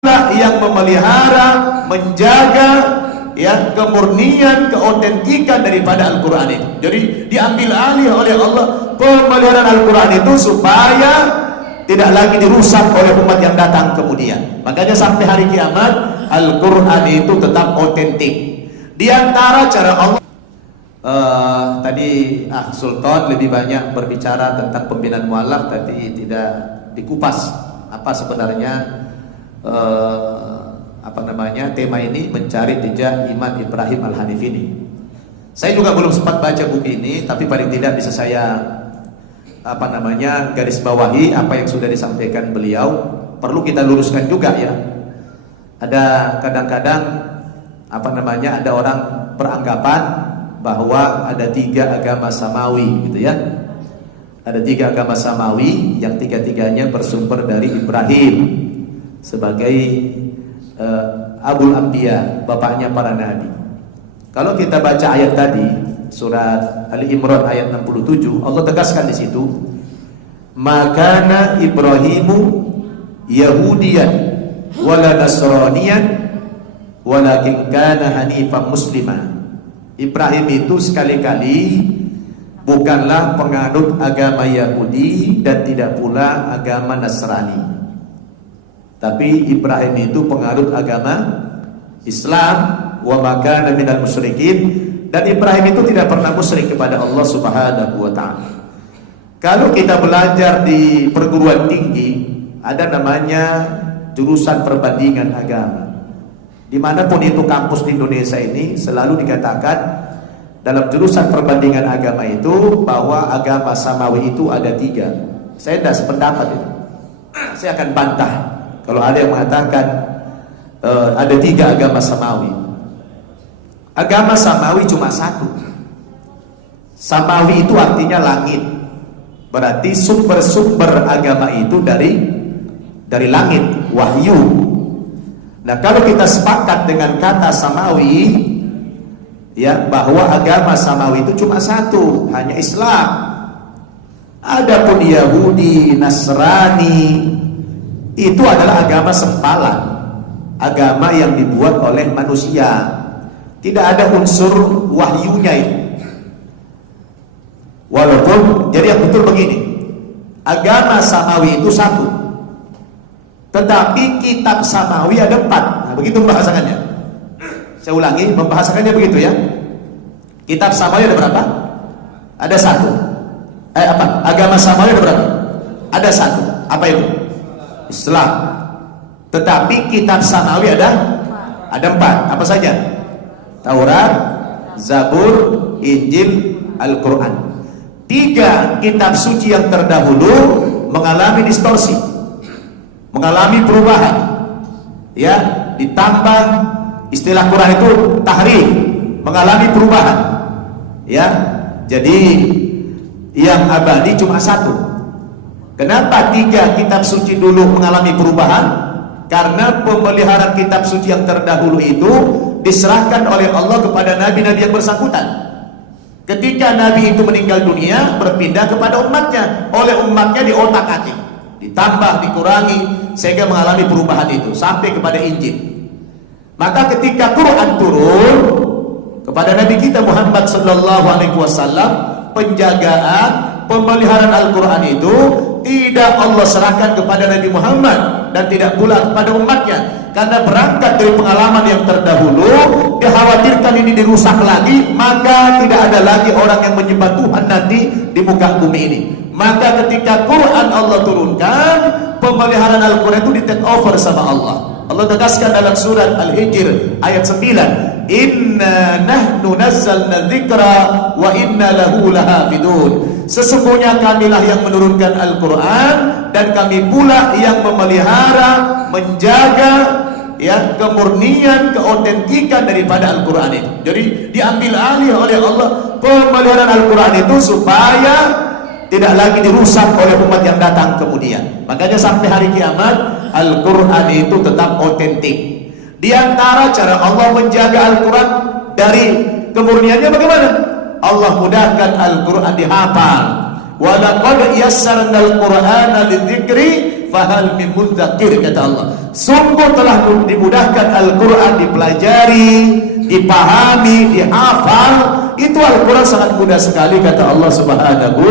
yang memelihara, menjaga ya kemurnian, keotentikan daripada Al-Quran itu. Jadi diambil alih oleh Allah pemeliharaan Al-Quran itu supaya tidak lagi dirusak oleh umat yang datang kemudian. Makanya sampai hari kiamat Al-Quran itu tetap otentik. Di antara cara Allah tadi Sultan lebih banyak berbicara tentang pembinaan mualaf, tapi tidak dikupas apa sebenarnya tema ini, mencari jejak Iman Ibrahim Al-Hanif ini. Saya juga belum sempat baca buku ini, tapi paling tidak bisa saya garis bawahi apa yang sudah disampaikan beliau. Perlu kita luruskan juga ya. Ada kadang-kadang ada orang beranggapan bahwa ada 3 agama samawi gitu ya. Ada 3 agama samawi yang 3-tiganya bersumber dari Ibrahim sebagai Abul Anbiya, bapaknya para nabi. Kalau kita baca ayat tadi, surat Ali Imran ayat 67, Allah tegaskan di situ, "Makana Ibrahimu Yahudiyan wala Nasraniyan walakin kana hanifan musliman." Ibrahim itu sekali-kali bukanlah penganut agama Yahudi dan tidak pula agama Nasrani, tapi Ibrahim itu penganut agama Islam, wa makana minal musyrikin, dan Ibrahim itu tidak pernah musyrik kepada Allah Subhanahu wa ta'ala. Kalau kita belajar di perguruan tinggi, ada namanya jurusan perbandingan agama. Dimanapun itu kampus di Indonesia ini selalu dikatakan dalam jurusan perbandingan agama itu bahwa agama samawi itu ada 3. Saya tidak sependapat itu. Saya akan bantah kalau ada yang mengatakan ada 3 agama samawi. Agama samawi cuma 1. Samawi itu artinya langit. Berarti sumber-sumber agama itu dari langit, wahyu. Nah, kalau kita sepakat dengan kata samawi ya, bahwa agama samawi itu cuma 1, hanya Islam. Adapun Yahudi, Nasrani itu adalah agama sempalan, agama yang dibuat oleh manusia, tidak ada unsur wahyunya itu. Walaupun jadi yang betul begini, agama samawi itu 1, tetapi kitab samawi ada 4. Nah, begitu membahasakannya. Saya ulangi, membahasakannya begitu ya. Kitab samawi ada berapa? Ada 1. Agama samawi ada berapa? Ada 1. Apa itu? Islam. Tetapi kitab samawi ada 4. Apa saja? Taurat, Zabur, Injil, Al-Quran. 3 kitab suci yang terdahulu mengalami distorsi, mengalami perubahan ya, ditambah istilah Quran itu tahrif, mengalami perubahan ya. Jadi yang abadi cuma 1. Kenapa 3 kitab suci dulu mengalami perubahan? Karena pemeliharaan kitab suci yang terdahulu itu diserahkan oleh Allah kepada nabi-nabi yang bersangkutan. Ketika nabi itu meninggal dunia, berpindah kepada umatnya, oleh umatnya diotak-atik, ditambah, dikurangi, sehingga mengalami perubahan itu sampai kepada Injil. Maka ketika Quran turun kepada Nabi kita Muhammad sallallahu alaihi wasallam, penjagaan, pemeliharaan Al-Quran itu tidak Allah serahkan kepada Nabi Muhammad dan tidak pula kepada umatnya, karena berangkat dari pengalaman yang terdahulu, dikhawatirkan ini dirusak lagi, maka tidak ada lagi orang yang menyembah Tuhan nanti di muka bumi ini. Maka ketika Quran Allah turunkan, pemeliharaan Al-Quran itu di take over sama Allah. Allah tegaskan dalam surat Al-Hijr ayat 9, "Inna nahnu nazzalna dzikra wa inna lahu lahafidun." Sesungguhnya kamilah yang menurunkan Al-Quran dan kami pula yang memelihara, menjaga ya kemurnian, keotentikan daripada Al-Quran itu. Jadi diambil alih oleh Allah pemeliharaan Al-Quran itu supaya tidak lagi dirusak oleh umat yang datang kemudian. Makanya sampai hari kiamat Al-Quran itu tetap otentik. Di antara cara Allah menjaga Al-Quran dari kemurniannya bagaimana? Allah mudahkan Al-Quran dihafal. Wa laqad yassarnal Qur'ana lidzikri fahal min mudzakir, kata Allah. Sungguh telah dimudahkan Al-Quran dipelajari, dipahami, dihafal. Itu Al-Quran sangat mudah sekali, kata Allah Subhanahu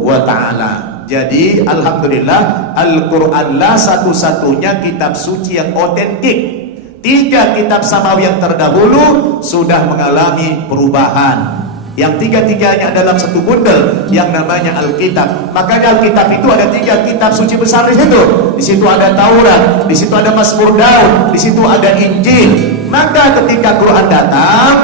wa ta'ala. Jadi alhamdulillah, Al-Quran lah satu-satunya kitab suci yang otentik. 3 kitab samawi yang terdahulu sudah mengalami perubahan, yang 3-tiganya dalam satu bundel yang namanya Alkitab. Makanya Alkitab itu ada 3 kitab suci besar di situ. Di situ ada Taurat, di situ ada Mazmur Daud, di situ ada Injil. Maka ketika Quran datang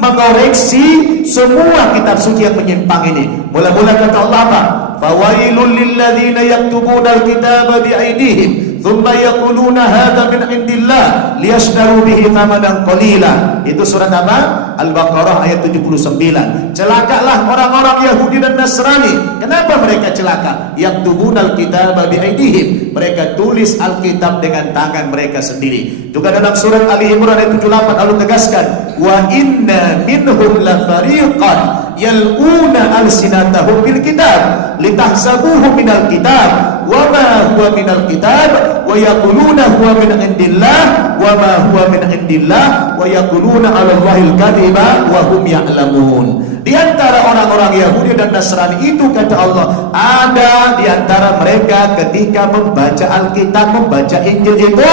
mengoreksi semua kitab suci yang menyimpang ini. Mula-mula kata Allah apa? Fawailul lilladzina yaktubuna alkitaba biaidihim thumma yaquluna hadza min indillah liyashtaru bihi thamanan qalila. Itu surat apa? Al-Baqarah ayat 79. Celakalah orang-orang Yahudi dan Nasrani. Kenapa mereka celaka? Yaktubuna alkitaba biaidihim. Mereka tulis Alkitab dengan tangan mereka sendiri. Juga dalam surat Ali Imran ayat 78 Allah tegaskan, wa inna minhum la fariqan yalquna alsinatahum bil kitab litahsabuhu minal kitab wa ma huwa minal kitab wa yaquluna huwa min indillah wa ma huwa min indillah wa yaquluna 'ala Allahil kadhiba wa hum ya'lamun. Di antara orang-orang Yahudi dan Nasrani itu, kata Allah, ada di antara mereka ketika membaca Alkitab, membaca Injil itu,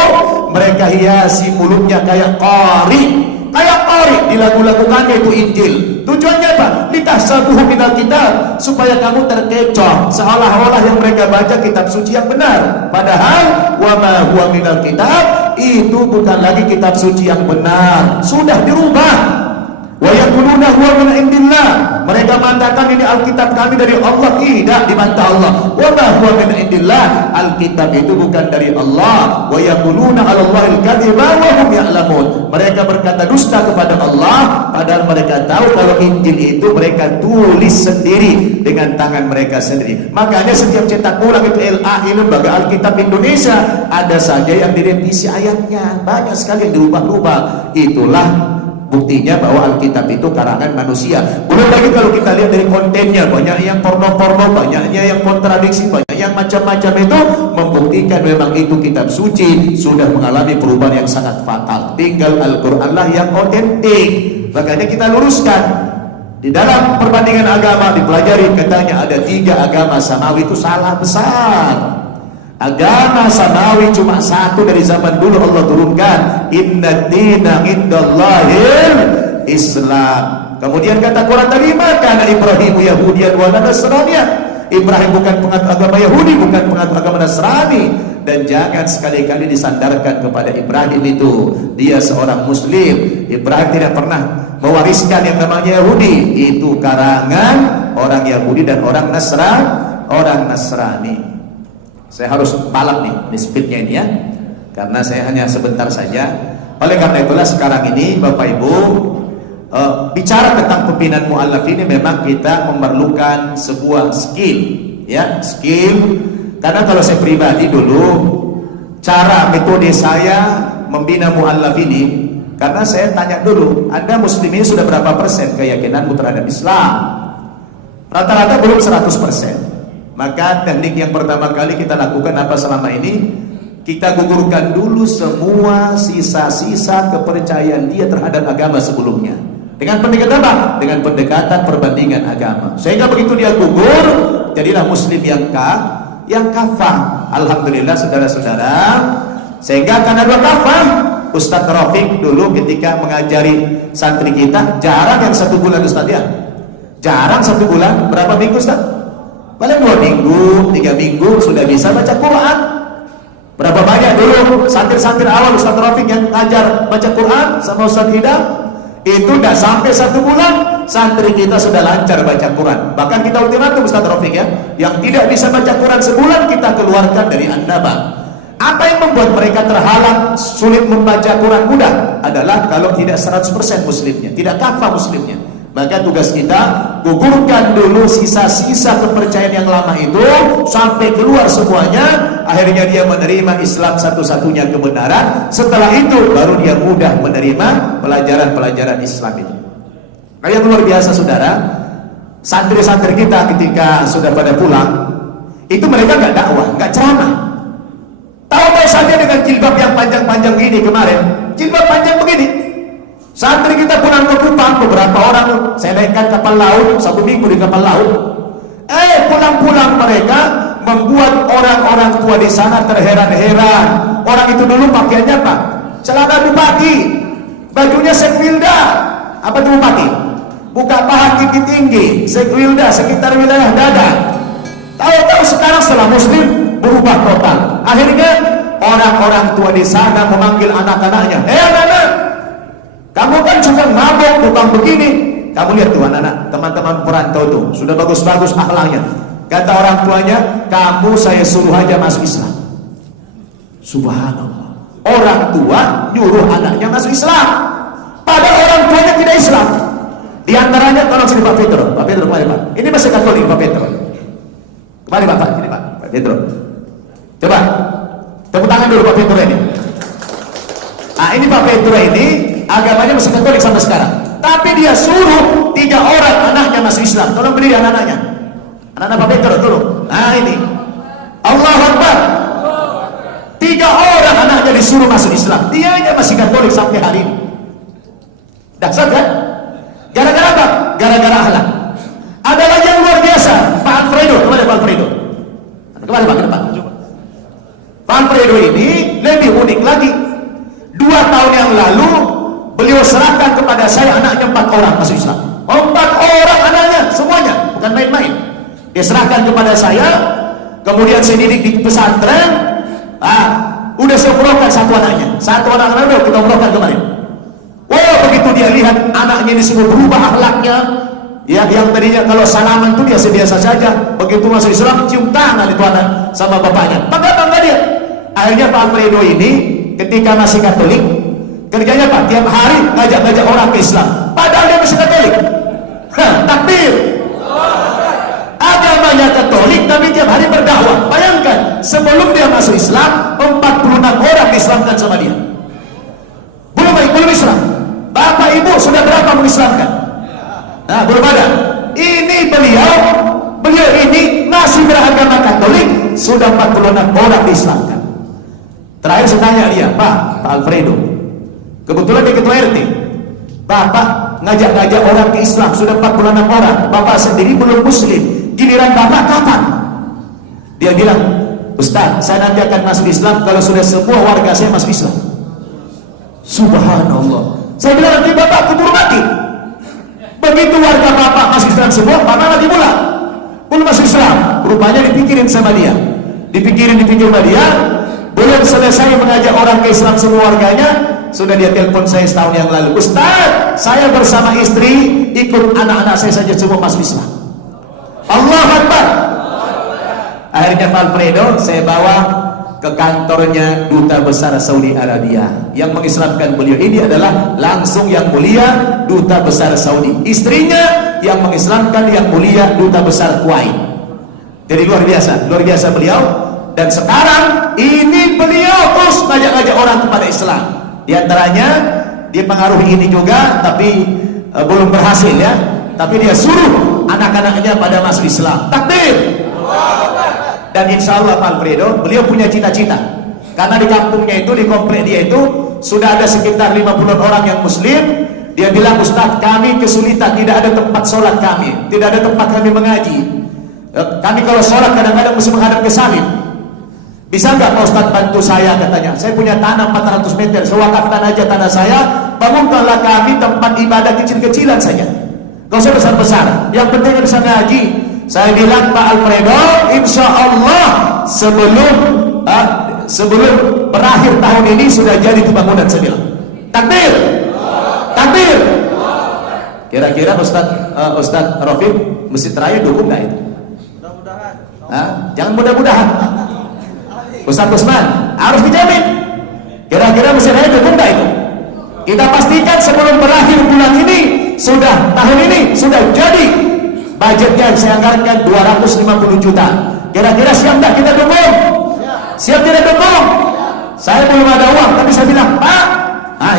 mereka hiasi mulutnya kayak qari. Kayak qari di lagu-lagukannya itu Injil. Tujuannya apa? Litahsabuhu minal kitab, supaya kamu terkecoh seolah-olah yang mereka baca kitab suci yang benar. Padahal wa ma huwa minal kitab, itu bukan lagi kitab suci yang benar, sudah dirubah. Wa yaquluna huwa min indillah, mereka mengatakan ini Alkitab kami dari Allah. Tidak, dibantah Allah. Wa ma huwa min indillah, Alkitab itu bukan dari Allah. Wa yaquluna 'ala Allahil kadhiba wa hum ya'lamun, mereka berkata dusta kepada Allah padahal mereka tahu kalau Injil itu mereka tulis sendiri dengan tangan mereka sendiri. Makanya setiap cetak ulang itu LAI, Lembaga Alkitab Indonesia, ada saja yang direvisi ayatnya, banyak sekali yang dirubah-rubah. Itulah buktinya bahwa Alkitab itu karangan manusia. Belum lagi kalau kita lihat dari kontennya, banyak yang porno-porno, banyaknya yang kontradiksi, banyak yang macam-macam. Itu membuktikan memang itu kitab suci sudah mengalami perubahan yang sangat fatal. Tinggal Al-Quran lah yang otentik. Makanya kita luruskan. Di dalam perbandingan agama dipelajari, katanya ada 3 agama samawi, itu salah besar. Agama samawi cuma satu dari zaman dulu Allah turunkan, inna dina indallahil Islam. Kemudian kata Quran tadi, maka Ibrahim Yahudian wa Nasraniyan. Ibrahim bukan penganut agama Yahudi, bukan penganut agama Nasrani. Dan jangan sekali-kali disandarkan kepada Ibrahim itu dia seorang Muslim. Ibrahim tidak pernah mewariskan yang namanya Yahudi. Itu karangan orang Yahudi dan orang Nasrani. Saya harus balap nih speednya ini ya, karena saya hanya sebentar saja. Oleh karena itulah sekarang ini Bapak Ibu, bicara tentang pembinaan mu'allaf ini memang kita memerlukan sebuah skill, ya, skill. Karena kalau saya pribadi dulu, cara metode saya membina mu'allaf ini, karena saya tanya dulu, Anda muslim ini sudah berapa persen keyakinanmu terhadap Islam? Rata-rata belum 100%. Maka teknik yang pertama kali kita lakukan apa selama ini? Kita gugurkan dulu semua sisa-sisa kepercayaan dia terhadap agama sebelumnya. Dengan pendekatan apa? Dengan pendekatan perbandingan agama. Sehingga begitu dia gugur, jadilah muslim yang kafah. Alhamdulillah saudara-saudara. Sehingga karena dua kafah, Ustadz Rafiq dulu ketika mengajari santri kita, jarang yang 1 bulan Ustadz ya. Jarang 1 bulan, berapa minggu Ustadz? Paling 2 minggu, 3 minggu sudah bisa baca Quran. Berapa banyak dulu santri-santri awal Ustadz Rafiq yang ngajar baca Quran sama Ustadz Hidam, itu tidak sampai 1 bulan santri kita sudah lancar baca Quran. Bahkan kita ultimatum Ustadz Rafiq ya, yang tidak bisa baca Quran sebulan kita keluarkan dari An-Naba. Apa yang membuat mereka terhalang sulit membaca Quran mudah adalah kalau tidak 100% muslimnya, tidak kafah muslimnya. Maka tugas kita gugurkan dulu sisa-sisa kepercayaan yang lama itu sampai keluar semuanya. Akhirnya dia menerima Islam satu-satunya kebenaran. Setelah itu baru dia mudah menerima pelajaran-pelajaran Islam itu. Nah, yang luar biasa saudara, santri-santri kita ketika sudah pada pulang, itu mereka nggak dakwah, nggak ceramah. Tahu-tahu saja dengan jilbab yang panjang-panjang gini kemarin, jilbab panjang begini. Santri kita pulang ke Kupang, beberapa orang saya naikkan kapal laut, 1 minggu di kapal laut. Pulang-pulang mereka membuat orang-orang tua di sana terheran-heran. Orang itu dulu pakaiannya apa? Celana bupati, bajunya sekwilda. Apa itu bupati? Buka paha tinggi-tinggi, sekwilda sekitar wilayah dada. Tahu-tahu sekarang setelah muslim berubah total. Akhirnya orang-orang tua di sana memanggil anak-anaknya, anak-anak, kamu kan suka mabok, tukang begini. Kamu lihat tuh anak-anak, teman-teman perantau tuh, sudah bagus-bagus akhlaknya. Kata orang tuanya, kamu saya suruh aja masuk Islam. Subhanallah. Orang tua nyuruh anaknya masuk Islam, padahal orang tuanya tidak Islam. Di antaranya, tolong sini Pak Petro. Pak Petro, kemari Pak. Ini masih Katolik Pak Petro. Kemari Pak, sini Pak Petro. Coba, tepuk tangan dulu Pak Petro ini. Nah ini Pak Petro ini, agamanya masih Katolik sampai sekarang. Tapi dia suruh 3 orang anaknya masuk Islam. Tolong berdiri anak-anaknya. Anak-anak Pak Petro, tolong. Nah ini, Allahu Akbar. 3 orang anaknya disuruh masuk Islam. Dia aja masih Katolik sampai hari ini. Dahsyat kan? Gara-gara apa? Gara-gara akhlak. Ada lagi yang luar biasa, Pak Alfredo. Kemana Pak Alfredo? Kemana Pak? Ke depan. Pak Alfredo ini lebih unik lagi. 2 tahun yang lalu beliau serahkan kepada saya anaknya 4 orang masuk Islam. 4 orang anaknya semuanya, bukan main-main. Dia serahkan kepada saya. Kemudian saya didik di pesantren. Udah saya umrohkan 1 anaknya. 1 orang udah kita umrohkan kemarin. Begitu dia lihat anaknya ini semua berubah akhlaknya. Ya, yang tadinya kalau salaman tuh biasa-biasa saja, begitu masuk Islam cium tangan itu anak sama bapaknya. Bangga dia. Akhirnya Pak Alfredo ini ketika masih Katolik, kerjanya Pak tiap hari ngajak-ngajak orang ke Islam. Padahal dia masih Katolik. Takbir. Agamanya Katolik tapi tiap hari berdakwah. Bayangkan, sebelum dia masuk Islam 46 orang diislamkan sama dia. Belum Islam. Bapak ibu sudah berapa mengislamkan? Nah, belum ada. Ini beliau ini masih beragama Katolik, sudah 46 orang diislamkan. Terakhir saya tanya dia, Pak Alfredo, kebetulan dia ketua RT. Bapak ngajak-ngajak orang ke Islam sudah 46 orang. Bapak sendiri belum muslim. Giliran Bapak kapan? Dia bilang, Ustaz, saya nanti akan masuk Islam kalau sudah semua warga saya masuk Islam. Subhanallah. Saya bilang, nanti Bapak keburu mati. Begitu warga Bapak masuk Islam semua, Bapak mati pula. Belum masuk Islam. Rupanya dipikirin sama dia. Dipikir sama dia. Belum selesai mengajak orang ke Islam semua warganya, sudah dia telepon saya setahun yang lalu. Ustaz, saya bersama istri ikut anak-anak saya saja semua masuk Islam. Allahu Akbar. Akhirnya Pak Alfredo saya bawa ke kantornya Duta Besar Saudi Arabia. Yang mengislamkan beliau ini adalah langsung yang mulia Duta Besar Saudi. Istrinya yang mengislamkan yang mulia Duta Besar Kuwait. Jadi luar biasa beliau. Dan sekarang ini beliau terus ngajak-ngajak orang kepada Islam. Di antaranya dia pengaruhi ini juga, tapi belum berhasil ya. Tapi dia suruh anak-anaknya pada masuk Islam. Takbir. Dan insya Allah Pak Alfredo, beliau punya cita-cita. Karena di kampungnya itu, di komplek dia itu sudah ada sekitar 50 orang yang muslim. Dia bilang, Ustaz, kami kesulitan, tidak ada tempat sholat kami, tidak ada tempat kami mengaji. Kami kalau sholat kadang-kadang mesti menghadap ke salib. Bisa nggak Pak Ustaz bantu saya, katanya. Saya punya tanah 400 meter, sewakafkan aja tanah saya, bangunkanlah kami tempat ibadah kecil-kecilan saja. Gak usah besar-besar, yang penting bisa ngaji. Saya bilang, Pak Alfredo, insya Allah sebelum berakhir tahun ini sudah jadi itu bangunan. Saya bilang, takbir, takbir. Kira-kira Ustaz Rafiq Masjid Raya dukung nggak itu? Mudah-mudahan. Jangan mudah-mudahan. Ustaz Usman harus dijamin. Kira-kira Masjid Raya dukung nggak itu? Kita pastikan sebelum berakhir bulan ini, tahun ini sudah jadi. Budgetnya saya anggarkan 250 juta. Kira-kira siap tak kita dukung? Siap tidak dukung? Saya belum ada uang, tapi saya bilang, Pak,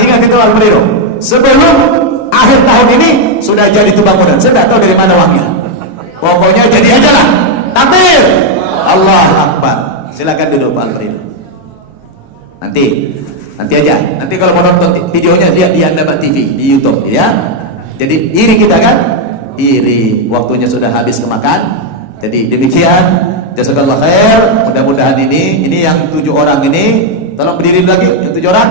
ingat itu Alfredo, sebelum akhir tahun ini sudah jadi itu bangunan. Saya tidak tahu dari mana uangnya. Pokoknya jadi aja lah. Takbir. Allah Akbar. Silakan duduk Pak Alfredo. Nanti aja. Nanti kalau mau nonton videonya lihat di Anda TV di YouTube ya. Jadi iri kita kan? Iri. Waktunya sudah habis kemakan. Jadi demikian. Jazakallah khair. Mudah-mudahan ini yang 7 orang ini, tolong berdiri lagi yang 7 orang.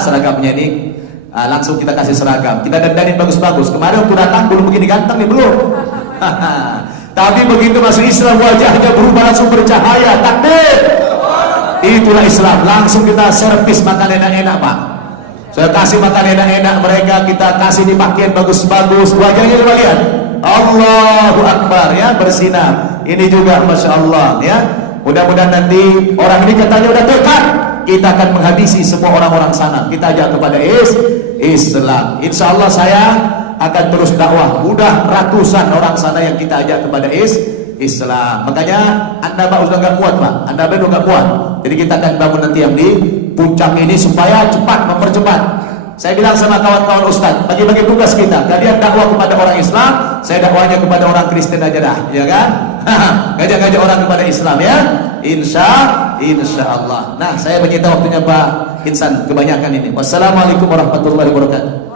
Seragamnya ini langsung kita kasih seragam. Kita dandanin bagus-bagus. Kemarin waktu datang belum begini ganteng nih, belum. Tapi begitu masuk Islam wajahnya berubah langsung bercahaya. Takbir. Itulah Islam. Langsung kita servis makan enak-enak, Pak. Saya kasih makan enak-enak mereka, kita kasih di pakaian bagus-bagus. Wajahnya coba lihat. Allahu Akbar ya, bersinar. Ini juga Masya Allah ya. Mudah-mudahan nanti orang ini katanya udah dekat, kita akan menghabisi semua orang-orang sana. Kita ajak kepada Islam. Insya Allah saya akan terus dakwah. Udah ratusan orang sana yang kita ajak kepada Islam. Makanya Anda Pak sudah nggak kuat, Pak. Anda udah nggak kuat. Jadi kita akan bangun nanti yang di puncak ini supaya cepat, mempercepat. Saya bilang sama kawan-kawan Ustaz, bagi-bagi tugas kita. Kalian dakwah kepada orang Islam, saya dakwahnya kepada orang Kristen aja dah, ya kan? Ngajak-ngajak orang kepada Islam ya. Insya Allah. Nah, saya menyita waktunya Pak Insan kebanyakan ini. Wassalamualaikum warahmatullahi wabarakatuh.